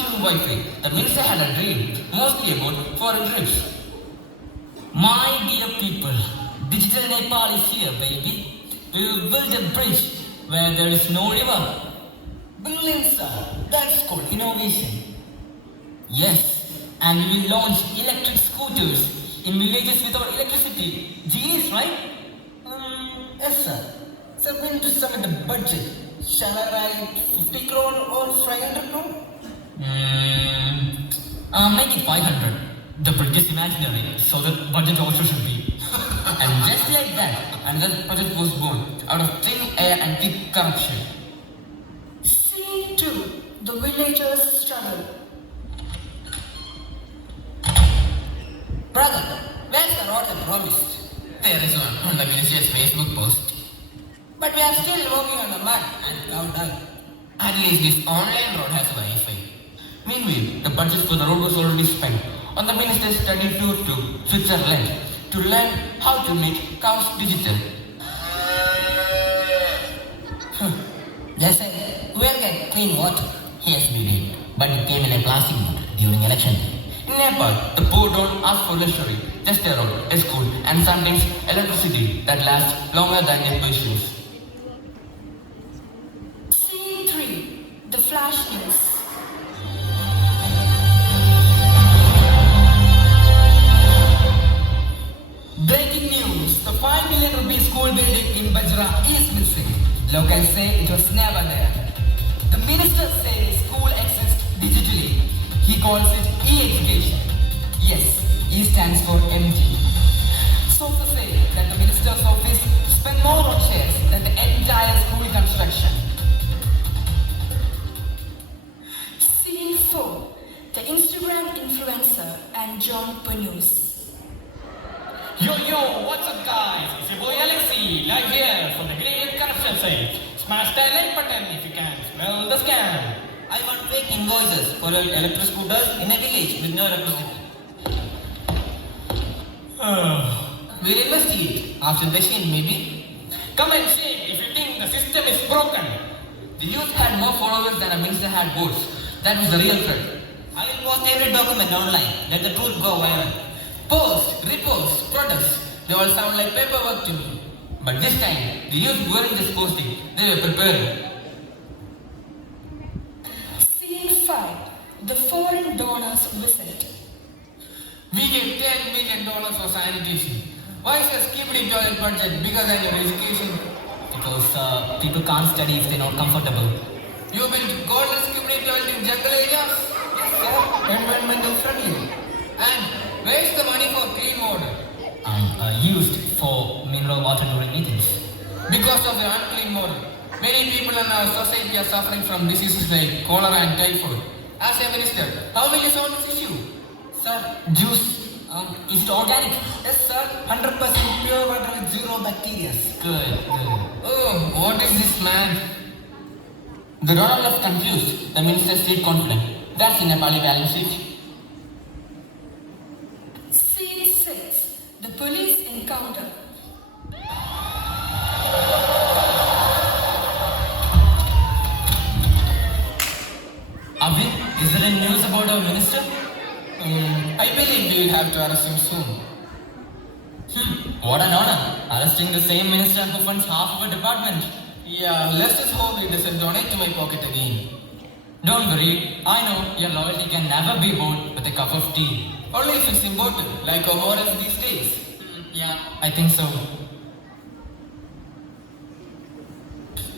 functioning Wi-Fi. The minister had a dream, mostly about foreign trips. My dear people, digital Nepal is here, baby. We will build a bridge where there is no river. Brilliant, sir. That's called innovation. Yes, and we will launch electric scooters in villages without electricity. Genius, right? Yes, sir. Sir, we need to submit the budget. Shall I write 50 crore or 500 crore? Make it 500. The bridge is imaginary, so the budget also should be. And just like that, another project was born out of thin air and thick corruption. Scene 2. The villagers' struggle. Brother, where's the road I promised? There is one on the minister's Facebook post. But we are still walking on the mud and countdown. At least this online road has Wi-Fi. Meanwhile, the budget for the road was already spent on the minister's study tour to Switzerland to learn how to make cows digital. They said, we'll get clean water. Yes, we did. But it came in a plastic boat during election day. In Nepal, the poor don't ask for luxury, just a road, a school, and sometimes electricity that lasts longer than their patience. Scene 3. The flash news. Breaking news! The 5 million rupee school building in Bajra is missing. Locals say it was never there. The minister says school exists digitally. He calls it e-education. Yes, E stands for MG. Sources say that the minister's office spent more on shares than the entire school construction. Scene 4. The Instagram influencer and John Panus. Yo, what's up guys? It's your boy Alexi, live here from the Great Corruption site. Smash that like button if you can smell the scam. I want fake invoices for electric scooters in a village with no electricity. We'll investigate after the scene, maybe. Come and see if you think the system is broken. The youth had more followers than a minister had votes. That was the real threat. I will post every document online. Let the truth go viral. Post, repost, protest. They all sound like paperwork to me. But this time, the youth weren't just posting. They were preparing. Scene 5. The foreign donors visit. We gave $10 million for sanitation. Why is the skippity toilet budget bigger than your education? Because people can't study if they're not comfortable. You built golden skippity toilet in jungle areas? Yes, sir. Environmental friendly. And where's the money for clean water? Used for mineral water during meetings. Because of the unclean water, many people in our society are suffering from diseases like cholera and typhoid. As a minister, how will you solve this issue? Sir, juice. Is it organic? Yes, sir. 100% pure water with zero bacteria. Good. Oh, what is this man? The donor left confused. The minister stayed confident. That's in Nepali balance sheet. Scene 6. The police encounter. Avi, is there any news about our minister? I believe we will have to arrest him soon. What an honor, arresting the same minister who funds half of a department. Yeah, let's just hope he doesn't donate to my pocket again. Don't worry, I know your loyalty can never be bought with a cup of tea. Only if it's important, like our morals these days. Yeah, I think so.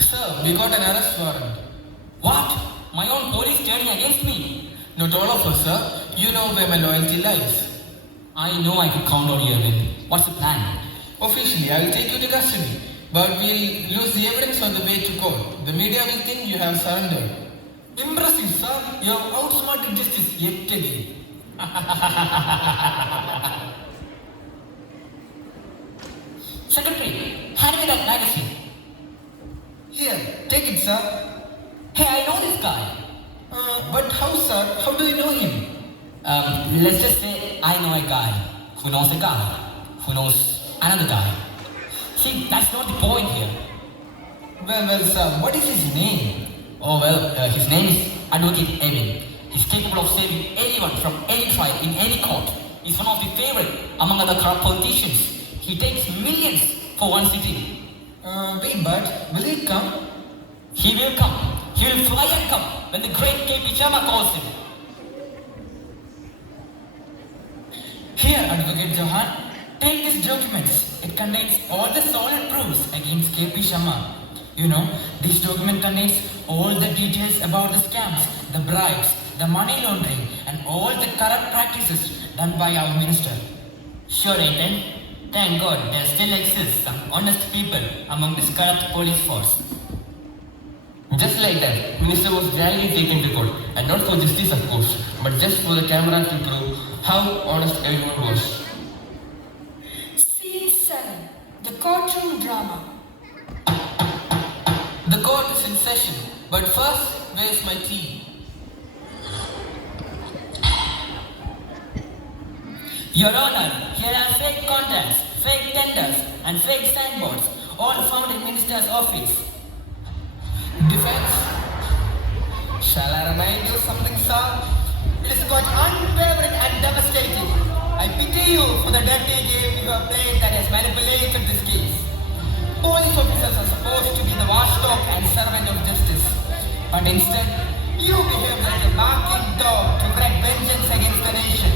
Sir, we got an arrest warrant. What? My own police turning against me? Not all of us, sir. You know where my loyalty lies. I know I could count on you, Arvind. What's the plan? Officially, I will take you to custody. But we'll lose the evidence on the way to court. The media will think you have surrendered. Impressive, sir. You have outsmarted justice yet again. Secretary, hand me that magazine. Here, take it, sir. Hey, I know this guy. But how, sir? How do you know him? Let's just say I know a guy who knows a guy who knows another guy. See, that's not the point here. Well, sir, what is his name? Oh, well, his name is Advocate Evan. He's capable of saving anyone from any trial in any court. He's one of the favorite among other corrupt politicians. He takes millions for one city. Wait, but will he come? He will come. He will fly and come when the great KP Sharma calls him. Here, Advocate Johan, take these documents. It contains all the solid proofs against KP Sharma. You know, this document contains all the details about the scams, the bribes, the money laundering, and all the corrupt practices done by our minister. Sure, Nathan. Thank God there still exists some honest people among this corrupt police force. Just like that, Minister was gladly taken to court, and not for justice of course, but just for the camera to prove how honest everyone was. Scene 7. The courtroom drama. The court is in session, but first, where's my tea? Your Honor, here are fake contracts, fake tenders, and fake signboards, all found in Minister's office. Defense? Shall I remind you something, sir? It is quite unwavering and devastating. I pity you for the dirty game you have played that has manipulated this case. Police officers are supposed to be the watchdog and servant of justice. But instead, you behave like a barking dog to wreak vengeance against the nation.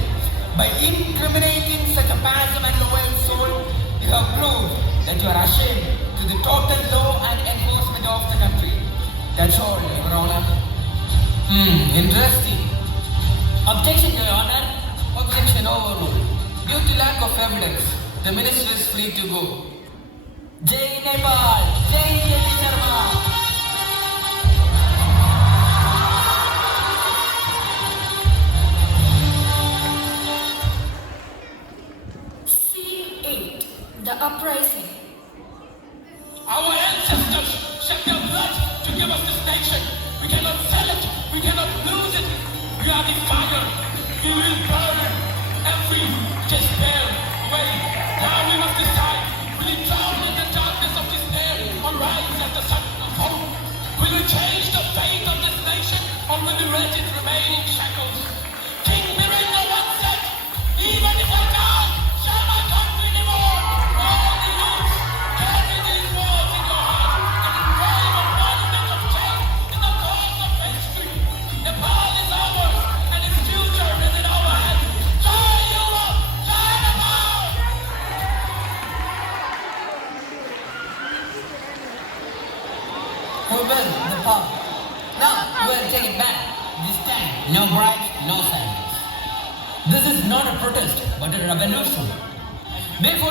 By incriminating such a passive and loyal soul, you have proved that you are ashamed to the total law and enforcement of the country. That's all, Your Honor. Interesting. Objection, Your Honor. Objection overruled. Due to lack of evidence, the minister is free to go. Jai Nepal! Jai KP Sharma! Scene 8. The uprising. Our ancestors shed their blood to give us this nation. We cannot sell it. We cannot lose it. We are the fire. We will burn every despair away. Now we must decide. Will we drown in the darkness of despair or rise at the sun of hope? Will we change the fate of this nation or will we let it remain in shackles? King Mirinda once said, even if I die, shall my country live on? All the youths, carry these words in your heart and engrave a monument of faith in the cause of history. Nepal is ours and its future is in our hands. Jai Europe! Jai Nepal! Who will? The power. Now, we'll take it back. This time, no bribes, no silence. This is not a protest, but a revolution. Day 45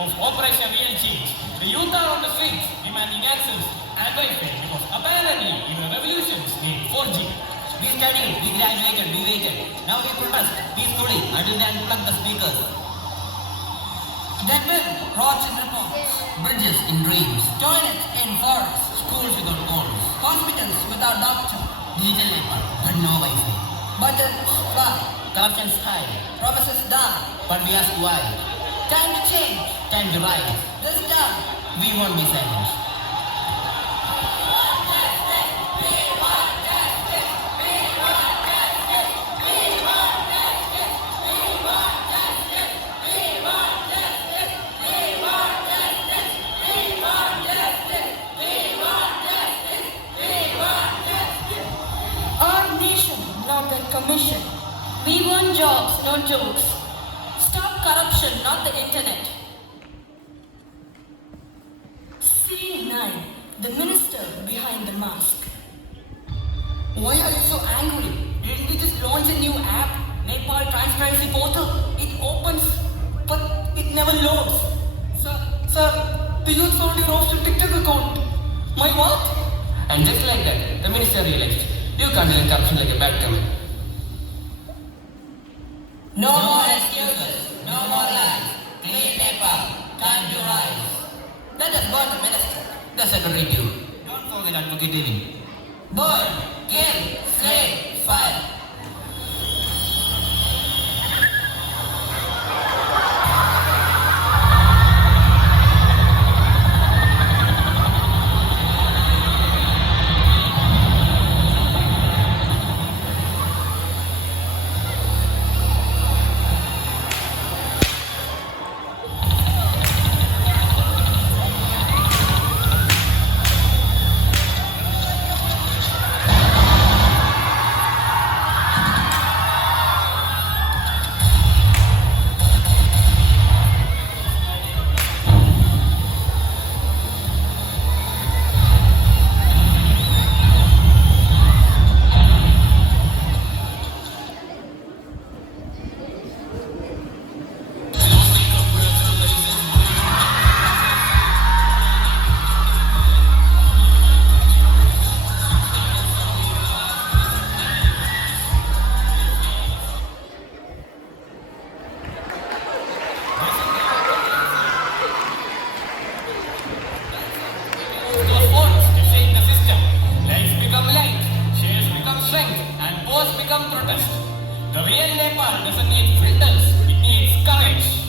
of Operation Real Change. The youth are on the streets demanding access and welfare because apparently even revolutions need 4G. We studied, we graduated, we waited. Now we protest peacefully until they unplug the speakers. That will roads in reports, bridges in dreams, toilets in forests, schools without walls, hospitals without doctor, digital Nepal, but no Wi-Fi. Buttons fly, corruption's high, promises die, but we ask why. Time to change, time to rise. This time, we won't be silenced. Our nation, not their commission. We want jobs, not jokes. Stop corruption, not the internet. Scene 9. The minister behind the mask. Why are you so angry? Didn't you just launch a new app, Nepal Transparency Portal? It opens, but it never loads. Sir, the youth found your official TikTok account. My what? And just like that, the minister realized, you can't deal corruption like a bad term. No more excuses, no more lies. Clean Nepal, time to rise. Let us burn the minister, the secretary too. Don't forget Advocate Living. Burn, kill, slay, fire. come protest. The real Nepal doesn't need filters, it needs courage.